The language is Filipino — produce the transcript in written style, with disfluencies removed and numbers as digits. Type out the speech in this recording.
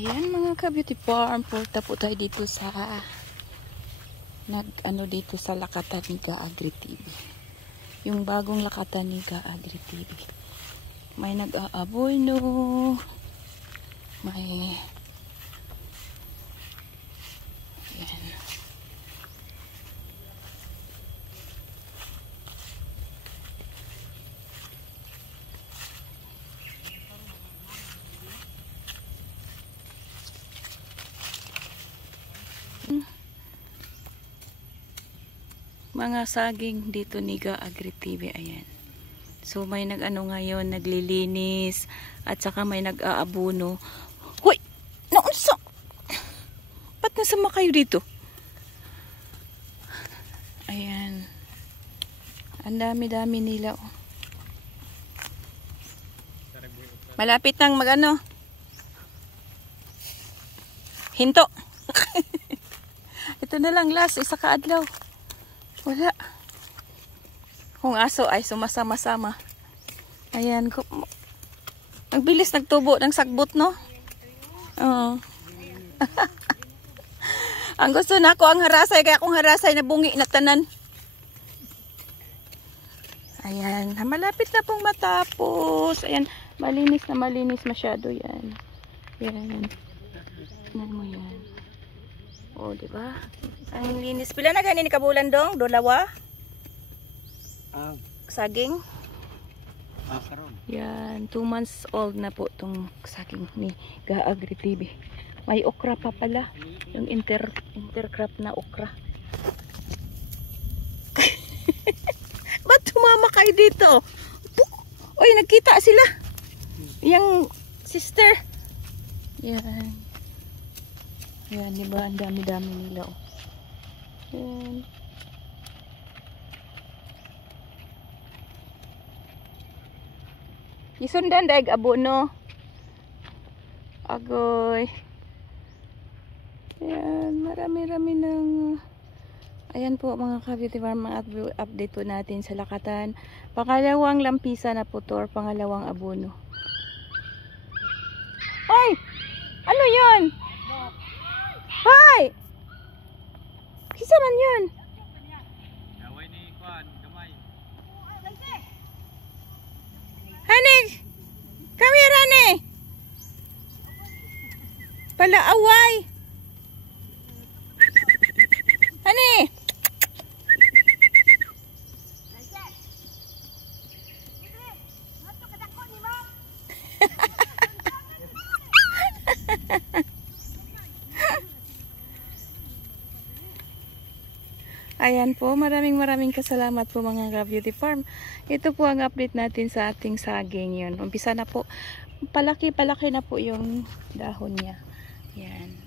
Ayan mga ka-beauty farm, punta po tayo dito sa dito sa Lakatan ni Agri TV. Yung bagong Lakatan ni Agri TV. May nag-aaboyno, may ayan. Mga saging dito ni Agri TV, ayan. So may nag-ano ngayon, naglilinis at saka may nag-aabono. Hoy! Naunsa! Ba't nasama kayo dito? Ayan. Ang dami-dami nila. Oh. Malapit nang mag-ano. Hinto! Ito na lang last, isa ka adlaw. Wala. Kung aso ay sumasama-sama. Ayan. Ang bilis nagtubo ng sagbot, no? Oo. Ang gusto na ako ang harasay. Kaya akong harasay na bungi na tanan. Ayan. Malapit na pong matapos. Ayan. Malinis na malinis masyado yan. Ayan. Tignan mo yan. O, diba? Ang linis. Pila na ganin kabulan dong? Dolawa? Saging? Karon. Yan. 2 months old na po itong saging ni Agri TV. May okra pa pala. Yung intercrop na okra. Ba't tumama kayo dito? Uy, nagkita sila. Yung sister. Yan. Yan, diba? Ang dami-dami nila. Oh. Yan. Isundan daig abono. Agoy. Yan, marami-rami ng ayan po mga ka-beauty farm, mga update po natin sa Lakatan. Pangalawang lampisa na po to, or pangalawang abono. Ay! Ano yun? Hoy! Kisa man yun? Yaway ni Kwan, gamay. Hanig! Come here, Hane! Palaaway! Hane! Ayan po, maraming kasalamat po mga ka-beauty farm. Ito po ang update natin sa ating saging yun. Umpisa na po, palaki na po yung dahon niya. Ayan.